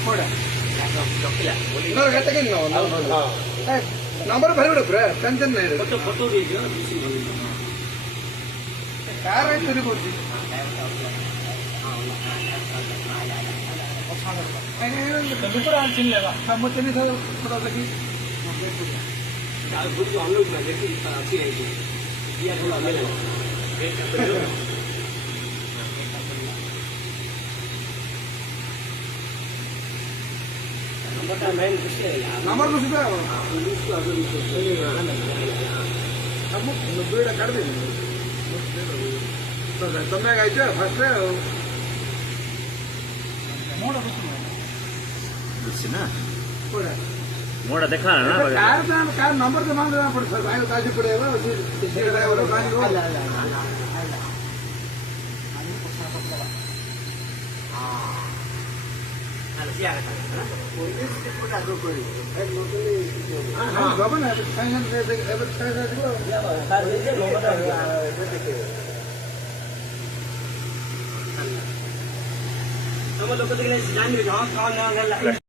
କୋଉଟା କେତେ କେମିତି ନମ୍ବର ଭାରି ଗୋଟେ ପୁରା ଟେନସନ୍ ନାହିଁ କାର ଚୋରି କରୁଛି ମୁଁ ଚିହ୍ନି ଫଟୋ ଦେଖି नंबर तो सीधा बेड़ा काट दे तुम्हें गाइछ फर्स्ट ना मोड़ा देखा ना कार नंबर तो मांग देना पड़ता है भाई काजी पड़ेगा ड्राइवर लोग